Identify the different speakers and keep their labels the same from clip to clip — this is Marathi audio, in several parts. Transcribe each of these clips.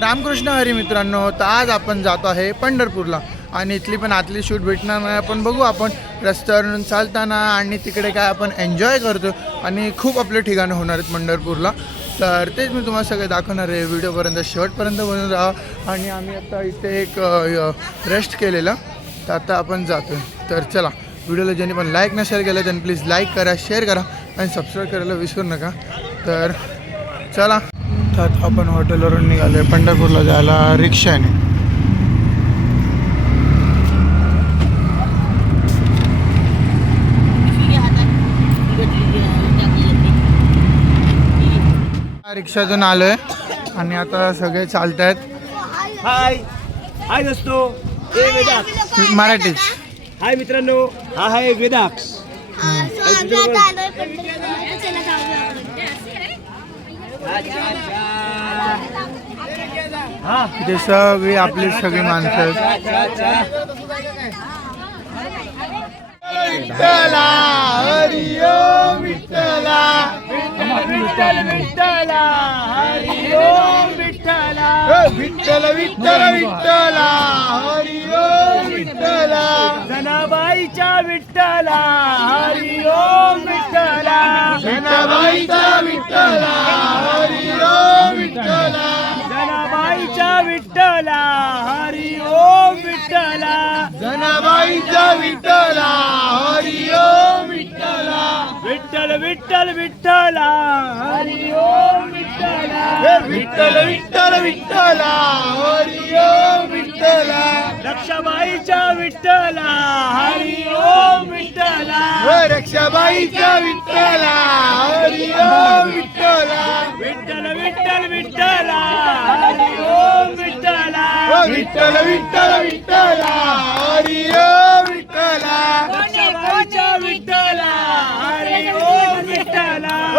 Speaker 1: रामकृष्ण हरी मित्रांनो तर आज आपण जातो आहे पंढरपूरला. आणि इथली पण आतली शूट भेटणार नाही. आपण बघू आपण रस्त्यावरून चालताना आणि तिकडे काय आपण एन्जॉय करतो. आणि खूप आपले ठिकाणं होणार आहेत पंढरपूरला. तर तेच मी तुम्हाला सगळे दाखवणार आहे. व्हिडिओपर्यंत शेवटपर्यंत बनून राहा. आणि आम्ही आता इथे एक रेस्ट केलेला. तर आता आपण जातो तर चला व्हिडिओला ज्यांनी पण लाईक नसेल केलं त्यांनी प्लीज लाईक करा शेअर करा. आणि सबस्क्राईब करायला विसरू नका. तर चला. तर आपण हॉटेलवरून निघालो आहे पंढरपूरला जायला रिक्षाने रिक्षातून आलो आहे आणि आता सगळे चालत आहेत
Speaker 2: हाय. हाय दोस्तो. वेदाक्स
Speaker 1: मराठीच.
Speaker 2: हाय मित्रांनो. हा आहे वेदाक्स हा
Speaker 1: ते सगळी आपली सगळी माणसं. विठ्ठला हरी ओम विठ्ठला.
Speaker 2: विठ्ठल विठ्ठला हरी ओम विठ्ठला.
Speaker 1: विठ्ठल विठ्ठल विठ्ठला हरी ओम विठ्ठला.
Speaker 2: जनाबाईच्या विठ्ठला हरी ओम विठ्ठला.
Speaker 1: जनाबाईचा विठ्ठला हरी ओम विठ्ठला.
Speaker 2: जनाबाईच्या विठ्ठला हरी ओम विठ्ठला.
Speaker 1: जनाबाईचा विठ्ठला हरी ओम विठ्ठला.
Speaker 2: विठ्ठल विठ्ठल विठ्ठला हरी ओम विठ्ठला
Speaker 1: विठ्ठल विठ्ठल हरी ओम विठ्ठला.
Speaker 2: लक्षबाईच्या विठ्ठला हरी ओम विठ्ठला.
Speaker 1: रक्षाबाईचा विठ्ठला हरी ओम विठ्ठला.
Speaker 2: विठ्ठल विठ्ठल विठ्ठला हरी ओम विठ्ठला.
Speaker 1: विठ्ठल विठ्ठल विठ्ठला हरी ओम विठ्ठला.
Speaker 2: लक्षबाईच्या विठ्ठला.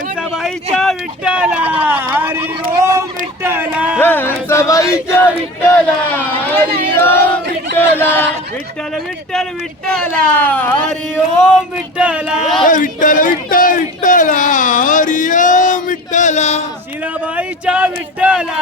Speaker 2: हंसाबाईच्या विठ्ठला. हरी ओम विठ्ठला.
Speaker 1: सबाईच्या विठ्ठला. हरी ओम विठ्ठला.
Speaker 2: विठ्ठल विठ्ठल विठ्ठला. हरी ओम विठ्ठला.
Speaker 1: विठ्ठल विठ्ठल विठ्ठला. हरी ओम विठ्ठला.
Speaker 2: शिलाबाईच्या विठ्ठला.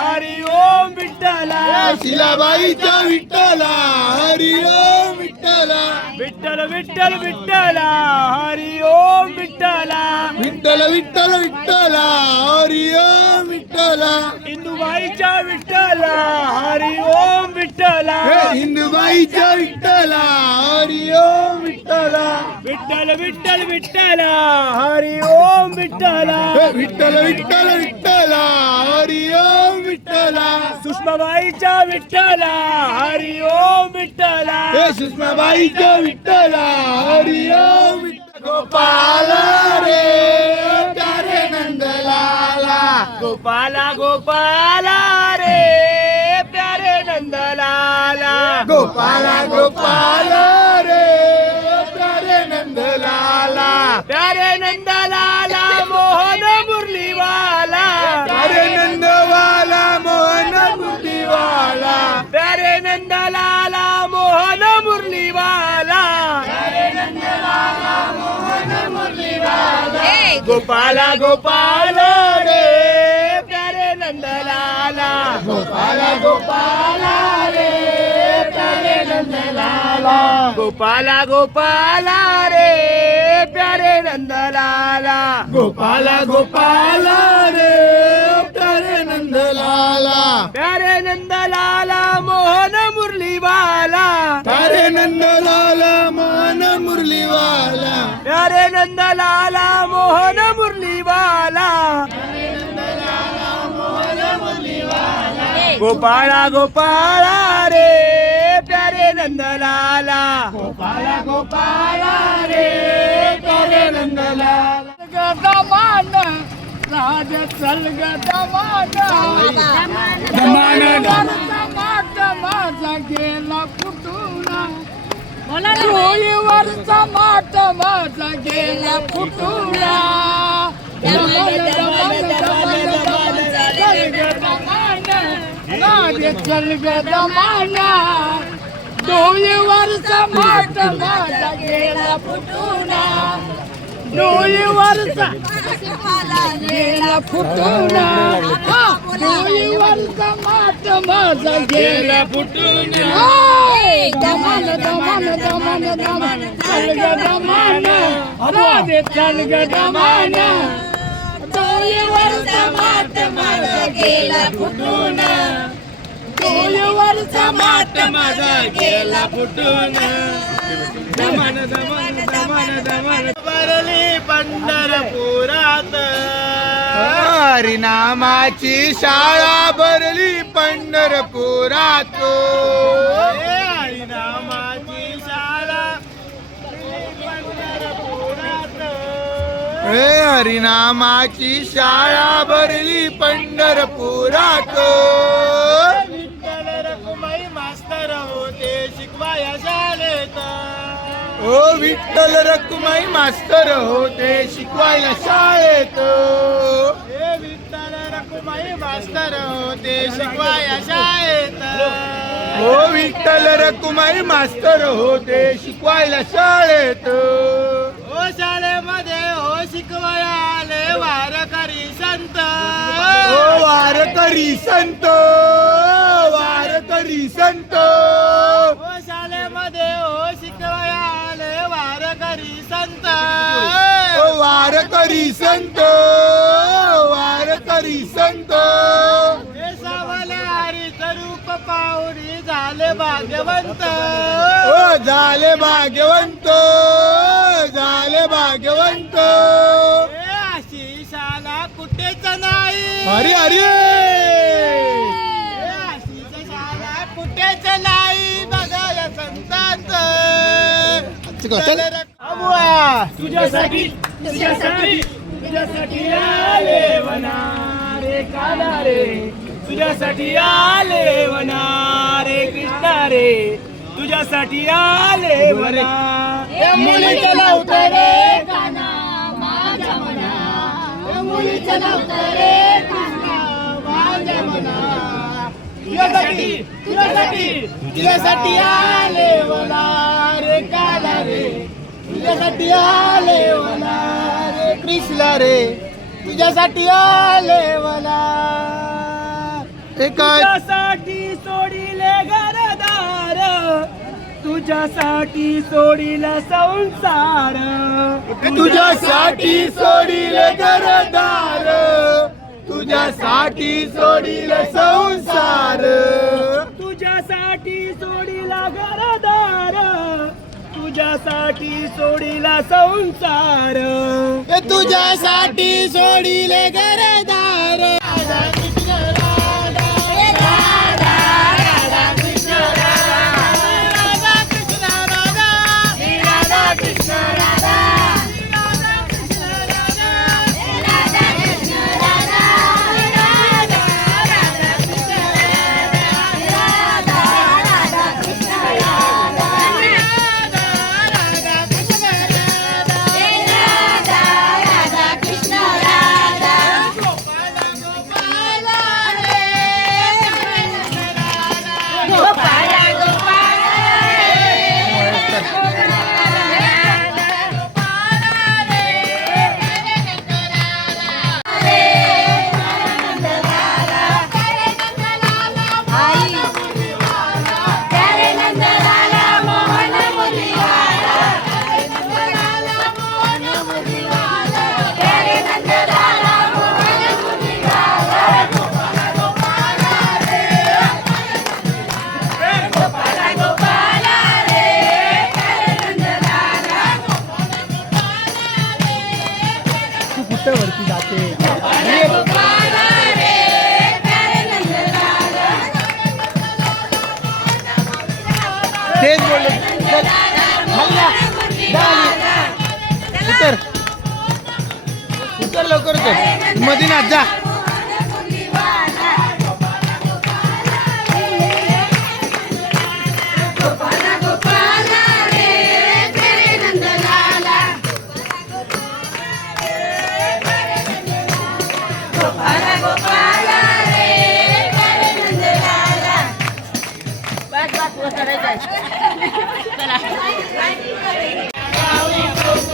Speaker 2: हरी ओम विठ्ठला.
Speaker 1: शिलाबाईच्या विठ्ठला. हरी ओम विठ्ठला.
Speaker 2: विठ्ठल विठ्ठल विठ्ठला. हरी ओम विठ्ठला.
Speaker 1: विठ्ठल विठ्ठल विठ्ठला हरी ओम विठ्ठला
Speaker 2: इंदुबाईच्या विठ्ठला हरी ओम विठ्ठला
Speaker 1: हिंदूबाईच्या विठ्ठला हरी ओम विठ्ठला
Speaker 2: विठ्ठल विठ्ठल विठ्ठला हरी ओम विठ्ठला
Speaker 1: विठ्ठल विठ्ठल विठ्ठला हरी ओम विठ्ठला
Speaker 2: सुषमाबाईच्या विठ्ठला हरी ओम विठ्ठला
Speaker 1: हे सुषमाबाईच्या विठ्ठला हरी ओम विठ्ठला गोपाला रे प्यारे नंदलाला
Speaker 2: गोपाला गोपाला रे प्यारे नंदलाला
Speaker 1: गोपाला गोपाला
Speaker 2: गोपाला गोपाला रे. प्यारे नंदलाला.
Speaker 1: गोपाला गोपाला रे. प्यारे नंदलाला.
Speaker 2: गोपाला गोपाला रे. प्यारे नंदलाला.
Speaker 1: गोपाला गोपाला रे. प्यारे नंदलाला
Speaker 2: प्यारे नंदलाला मोहन मुरलीवाला.
Speaker 1: प्यारे नंदलाला मोहन मुरलीवाला.
Speaker 2: प्यारे नंदलाला मोहन मुरलीवाला. गोपाळा गोपाळा रे प्यारे नंदलाला.
Speaker 1: गोपाला गोपाला रे प्यारे
Speaker 2: ग दमान माझा गेला फुटूना डोईवरचा माट माझा गेला फुटूना चल ग दमान. माझे चल गदमाना डोळीवरचा माठ माझा गेला फुटूना डोळीवरचा गेला फुटूना. माठ माझा गेला फुटूना. दमान दमान दमान माझा गेला फुटूना. डोळीवरचा माठ माझा गेला फुटूना. दमान दमान दमान दमान.
Speaker 3: भरली पंढरपुरात.
Speaker 4: हरिनामाची शाळा भरली पंढरपुरात.
Speaker 3: हरिनामाची शाळा पंढरपुरात.
Speaker 4: हे हरिनामाची शाळा भरली पंढरपुरात. ओ विठ्ठल रखुमाई मास्तर होते शिकवायला शाळेत.
Speaker 3: हे विठ्ठल रखुमाई मास्तर होते शिकवाया शाळेत.
Speaker 4: ओ विठ्ठल रखुमाई मास्तर होते शिकवायला शाळेत.
Speaker 3: हो शाळेमध्ये हो शिकवाया आले वारकरी संत.
Speaker 4: ओ वारकरी संत वारकरी संत.
Speaker 3: वारकरी संत
Speaker 4: वारकरी संत.
Speaker 3: हे रूप पाहुणी झाले भाग्यवंत.
Speaker 4: झाले भाग्यवंत झाले भाग्यवंत.
Speaker 3: हे अशी शाळा कुठेच नाही.
Speaker 4: अरे अरे
Speaker 3: अबुआ
Speaker 2: तुझ्यासाठी तुझ्यासाठी तुझ्यासाठी आले वना रे काला रे तुझ्यासाठी आले वना रे कृष्णा रे तुझ्यासाठी आले वना
Speaker 3: मुलीचं लावतं रे
Speaker 2: काना माझ्या मना. मुलीचं लावतं रे काना माझ्या मना. तुझ्यासाठी तुझ्यासाठी
Speaker 3: तुझ्यासाठी आले वला रे काला रे. तुझ्यासाठी आले वला रे. कृष्णा रे तुझ्यासाठी आले
Speaker 4: एका
Speaker 2: तुझ्यासाठी सोडिले घरदार. तुझ्यासाठी सोडिला संसार.
Speaker 4: तुझ्यासाठी सोडील घरदार. तुझ्यासाठी सोडील संसार.
Speaker 2: तुझ्यासाठी सोडिला घरदार. तुझ्यासाठी सोडिला संसार.
Speaker 3: तुझ्यासाठी सोडीले घरदार.
Speaker 4: तेच बोलले. उतर. उतर लवकर उतर. मदिनात जा.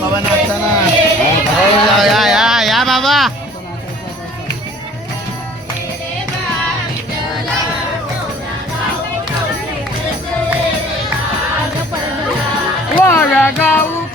Speaker 4: बाबा नाचताना या या या बाबा
Speaker 2: वागा गाऊ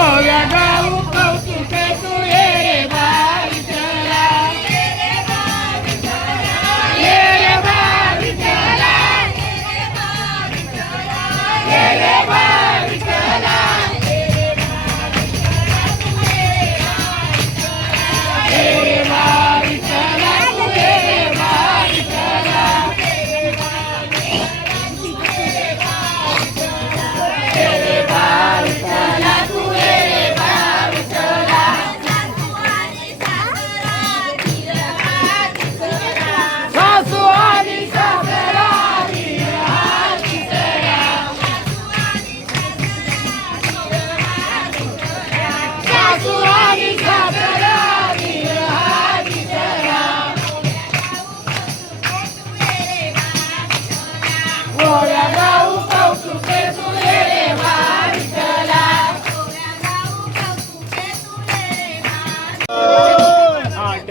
Speaker 2: Oh yeah, Galo!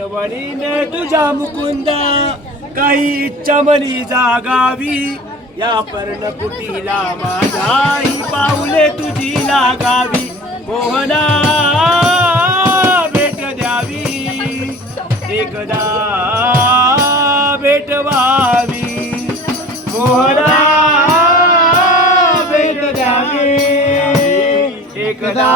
Speaker 2: आठवणीने तुझ्या मुकुंदा. काही इच्छा मनी जागावी. या पर्णकुटीला माझा ही पाऊले तुझी लागावी. मोहना भेट द्यावी. एकदा भेट व्हावी. मोहना भेट द्यावी. एकदा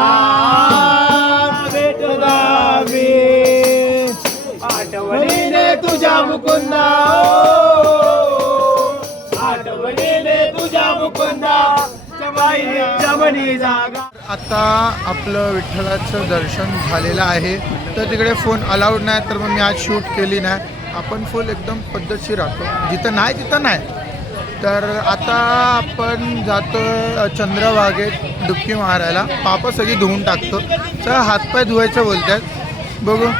Speaker 2: तुझ्या मुकुंदा आठवणीने तुझ्या मुकुंदा
Speaker 4: आता आपलं विठ्ठलाचं दर्शन झालेलं आहे. तर तिकडे फोन अलाउड नाही तर मग मी आज शूट केली नाही. आपण फुल एकदम पद्धतशीर राहतो. जिथं नाही तिथं नाही. तर आता आपण जातो चंद्रभागेत डुबकी मारायला. पापं सगळी धुवून टाकतो. तर हातपाय धुवायचं बोलतात बघू.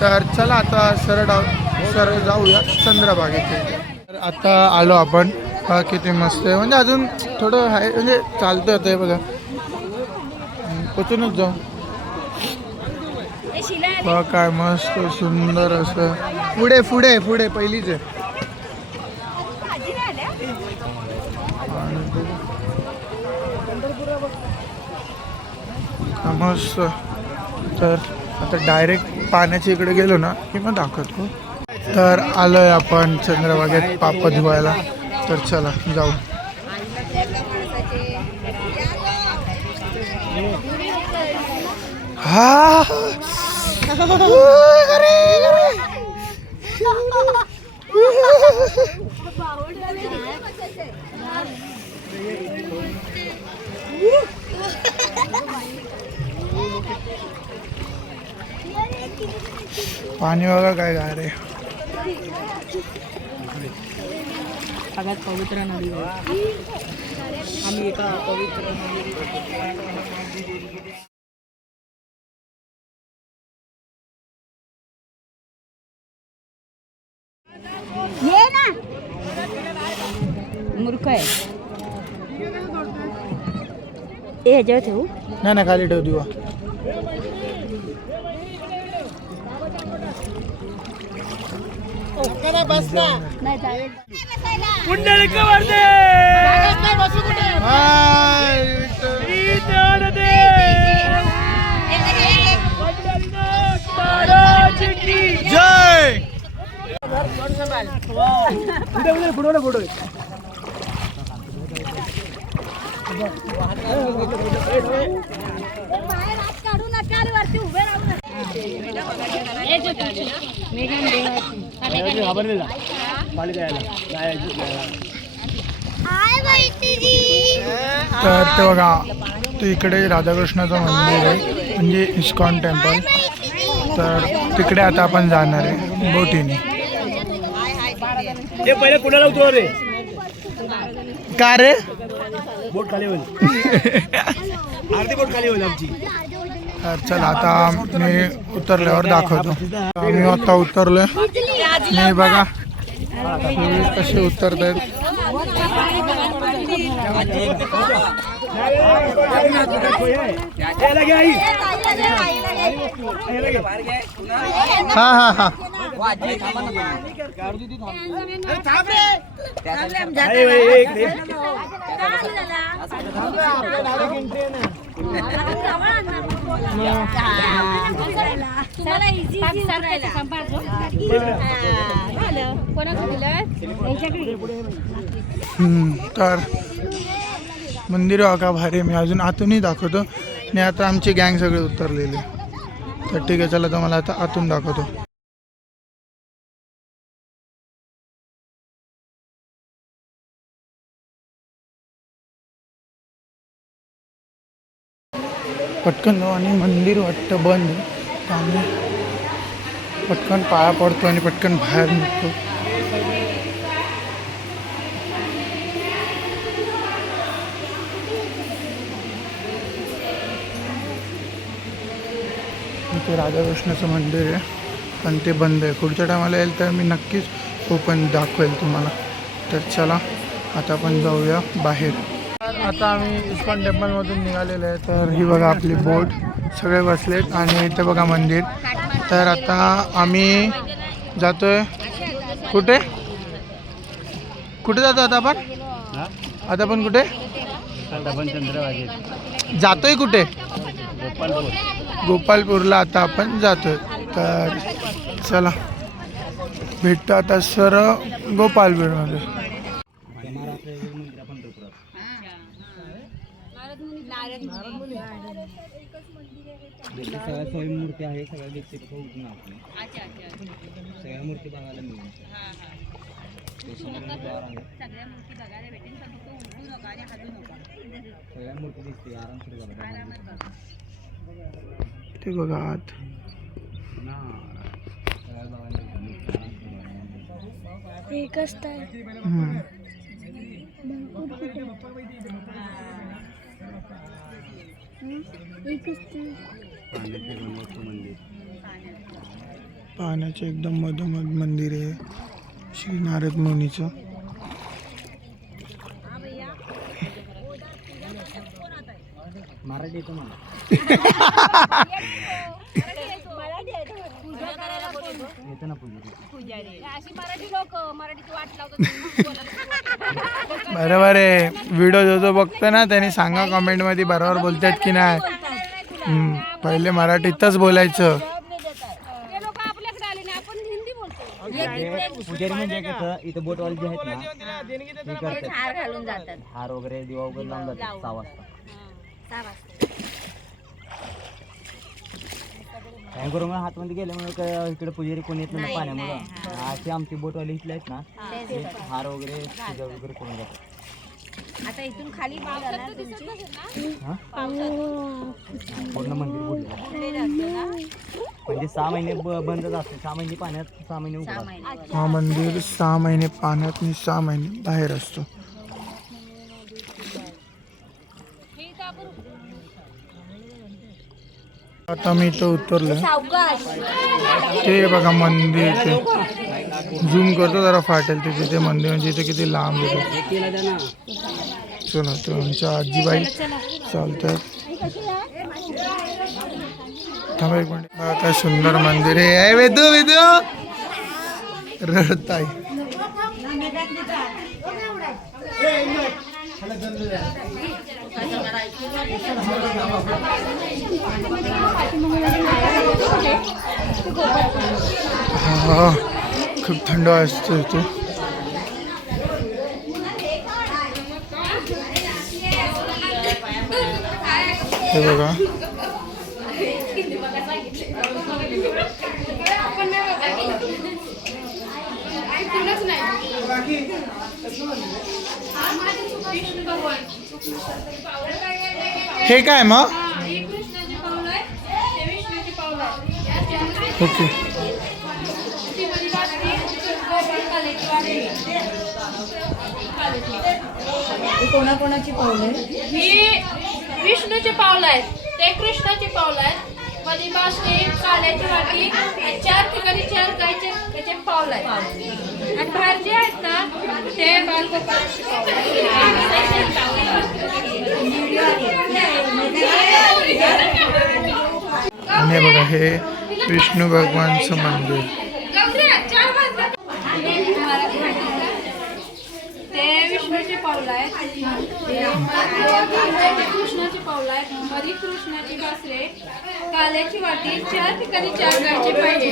Speaker 4: तर चला आता सरळ सरळ जाऊया चंद्रभागेत तर आता आलो आपण. हा किती मस्त आहे. म्हणजे अजून थोडं आहे. म्हणजे चालतं ते बघा. पोचूनच जाऊ. बघा काय मस्त सुंदर असं. पुढे पुढे पुढे. पहिलीच आहे. मस्त. तर आता डायरेक्ट पाण्याच्या इकडे गेलो ना की मग दाखवतो हो. तर आलोय आपण चंद्रभागेत पाप धुवायला. तर चला जाऊ. हा! पाणी बघा काय गाय रे
Speaker 5: सगळ्यात पवित्र नदी आहे आम्ही एका पवित्र नदी।
Speaker 6: ये ना। मूर्ख आहे ए ह्याच्यावर ठेवू
Speaker 4: नाही नाही खाली ठेव दिवा
Speaker 2: पुंडलिक वर्धे
Speaker 3: जय फोटो
Speaker 4: फोटो काढू
Speaker 2: नका वरती उभे राहू.
Speaker 4: तर ते बघा ते इकडे राधाकृष्णाचं मंदिर आहे म्हणजे इस्कॉन टेम्पल. तर तिकडे आता आपण जाणार आहे बोटीने.
Speaker 2: हे पहिले कुणाला उतरव रे?
Speaker 4: का रे?
Speaker 2: बोट खाली होईल. अर्धी बोट खाली होईल आमची.
Speaker 4: तर चला आता मी उतरल्यावर दाखवतो आम्ही आता उतरलोय मी बघा कसे उतरत आहेत हा हा हा।
Speaker 2: एक दे.
Speaker 4: तर मंदिर का भारी मी अजून आतूनही दाखवतो. आणि आता आमची गँग सगळे उतरलेली. तर ठीक आहे चला तुम्हाला आता आतून दाखवतो. पटकन जाऊ आणि मंदिर वाटतं बंद. आहे. आम्ही पटकन पाया पडतो आणि पटकन बाहेर निघतो. ते राधाकृष्णाचं मंदिर आहे पण ते बंद आहे. पुढच्या टायमाला येईल तर मी नक्कीच ओपन दाखवेल तुम्हाला. तर चला आता आपण जाऊया बाहेर. आता आम्ही इस्कॉन टेम्पलमधून निघालेलो आहे. तर ही बघा आपली बोट सगळे बसलेत आणि इथे बघा मंदिर. तर आता आम्ही जातोय. कुठे? कुठे जातो आता आपण? आता आपण कुठे? जातोय कुठे? गोपालपूरला आता आपण जातोय. तर चला भेटतो आता सर गोपालपूरमध्ये.
Speaker 7: सगळ्या सोयी मूर्ती आहे सगळ्या व्यक्ती उठून आपण सगळ्या मूर्ती बघायला मिळेल आहे. सगळ्या मूर्ती दिसते आराम सुरू झाला
Speaker 4: ते बघा आत.
Speaker 7: सगळ्या बघायला मिळतं. आराम सुरू झाला.
Speaker 4: हम्म.
Speaker 7: पाण्याचे मोठं मंदिर.
Speaker 4: पाण्याचं एकदम मधोमध मंदिर आहे. श्री नारद मुनीचं.
Speaker 7: मराठी येतं मला. येतं ना पूजा.
Speaker 6: अशी मराठी लोक मराठीची वाट लावतात
Speaker 4: बरोबर आहे. व्हिडिओ जो जो बघतो ना त्यांनी सांगा कमेंटमध्ये बरोबर बोलतात की नाही. पहिले मराठीतच बोलायचं.
Speaker 7: पुजारी म्हणजे कसं इथं बोटवाले जे आहेत ना ते
Speaker 6: हार घालून जातात.
Speaker 7: हार वगैरे दिवा वगैरे लावून जातात सहा वाजता. काय करू मग? हातमध्ये गेल्यामुळे काय इकडे पुजारी कोणी येत नाही पाण्यामुळं? असे आमचे बोटवाले इथले आहेत ना ते हार वगैरे पूजा वगैरे करून जातात.
Speaker 6: आता इथून खाली बाग जाणार तुमची?
Speaker 7: पूर्ण मंदिर बुडलेलं म्हणजे सहा महिने ब- बंदच असते. सहा महिने पाण्यात सहा महिने उघडं असतं.
Speaker 4: हा मंदिर सहा महिने पाण्यात आणि सहा महिने बाहेर असतो. आता मी इथं उतरलो ते बघा मंदिर ते. झूम करतो जरा फाटेल ते तिथे मंदिर म्हणजे इथे किती लांब येतो चला तो आमच्या आजीबाई चालतात थांबा एक मिनिट. बघा काय सुंदर मंदिर आहे. वेदू वेदू! रडताय हा खूप थंड असतो इथे. हे बघा. नाही हे काय मग? ओके.
Speaker 5: ही कोणाकोणाची पावलं आहे?
Speaker 6: ही विष्णूचे पावलं आहेत ते कृष्णाचे पावलं आहेत मध्ये बासरी काल्याची वाटी चार ठिकाणी चार गायचे त्याचे पावलं आणि बाहेर जे आहेत ना ते बालगोपाळाचे.
Speaker 4: बघा हे विष्णू भगवानचं मंदिर
Speaker 6: ते विष्णूचे पावलं आहेत ते कृष्णाचे पावलं मध्ये कृष्णाची बासरे काल्याची वाटी. चार ठिकाणी चार गायचे पाहिजे.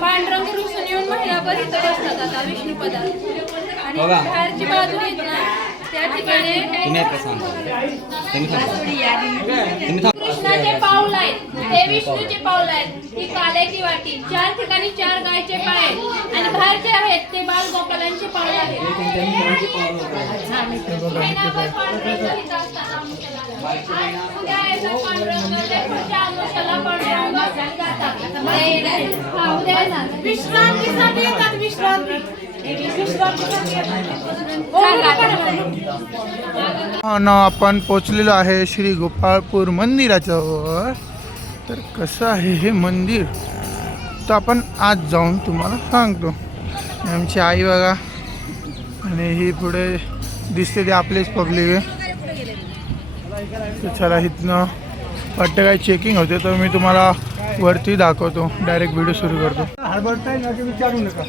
Speaker 6: पांढरंग रुसून येऊन महिनाभर इथं बसतात आता विष्णू पदार्थ. आणि बाजू ना ठिकाणी
Speaker 7: तुम्ही सांगा सांगा
Speaker 6: कृष्णाचे पाऊल आहेत. ते विष्णूचे पाऊल आहेत. ही काल्याची वाटी. चार ठिकाणी चार गायचे पाय आहेत. आणि बाहेरचे आहेत ते बाल गोपालांचे पाऊल आहेत. विश्रांतीसाठी येतात विश्रांती
Speaker 4: ना आपण पोचलेलो आहे श्री गोपाळपूर मंदिराच्या वर. तर कसं आहे हे मंदिर? तर आपण आज जाऊन तुम्हाला सांगतो. आमची आई बघा. आणि ही पुढे दिसते ते आपलीच पब्लिक. आहे चला इथनं वाटतं काय चेकिंग होते तर मी तुम्हाला वरती दाखवतो. डायरेक्ट व्हिडिओ सुरू करतो.
Speaker 2: विचारू नका.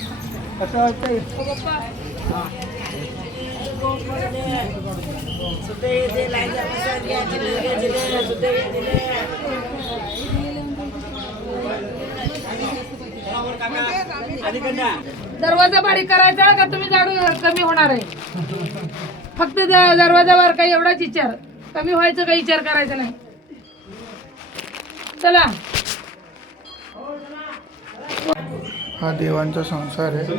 Speaker 8: दरवाजा बारीक करायचा का? तुम्ही झाडू कमी होणार आहे. फक्त द- काही एवढाच विचार. कमी व्हायचं काही विचार करायचा नाही चला
Speaker 4: हा देवांचा संसार आहे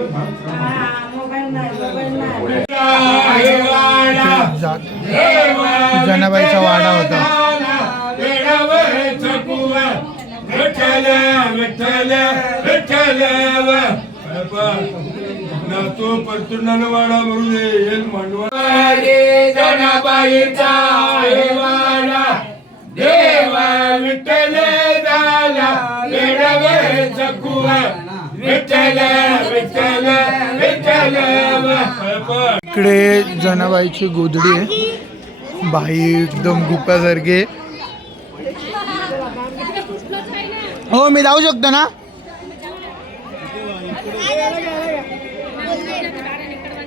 Speaker 4: जनाबाईचा वाडा होता
Speaker 2: विठ्ठल विठ्ठल विठ्ठल तो परतुंडानं वाडा भरून येईल मांडवा. आहे वाडा देवा विठ्ठल झाला वेडावर चकुवा विठ्ठल विठ्ठल विठ्ठल
Speaker 4: इकडे जनाबाईची गोधडी आहे. बाई एकदम गुप्यासारखी आहे. हो मी जाऊ शकतो ना?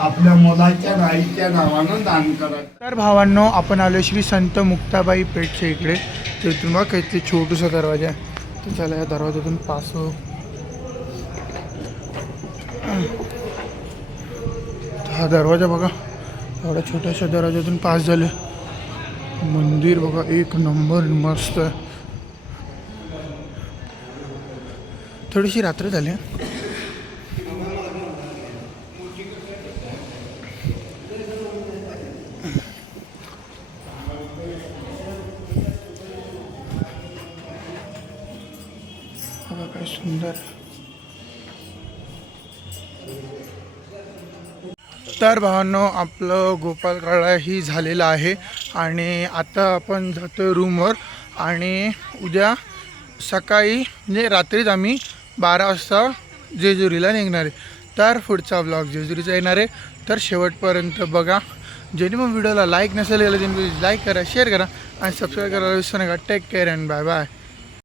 Speaker 2: आपल्या मुलाच्या राईच्या नावानं दान करा.
Speaker 4: तर भावांनो आपण आलो श्री संत मुक्ताबाई पेठच्या इकडे. तिथून बघा काहीतरी छोटूसा दरवाजा आहे. तर चला या दरवाजातून पास. हो हा दरवाजा बघा. एवढ्या छोट्याशा दरवाजातून पास झाले मंदिर बघा एक नंबर मस्त. थोडीशी रात्र झाली तर भावांनो आपलं गोपालकाळा ही झालेलं आहे आणि आता आपण जातो रूमवर आणि उद्या सकाळी म्हणजे रात्रीच आम्ही बारा वाजता जेजुरीला निघणार आहे. तर पुढचा ब्लॉग जेजुरीचा येणार आहे. तर शेवटपर्यंत बघा. ज्यांनी मग व्हिडिओला लाईक नसेल गेलं त्यांनी लाईक करा शेअर करा आणि सबस्क्राईब करायला विसरू नका. Take care and bye bye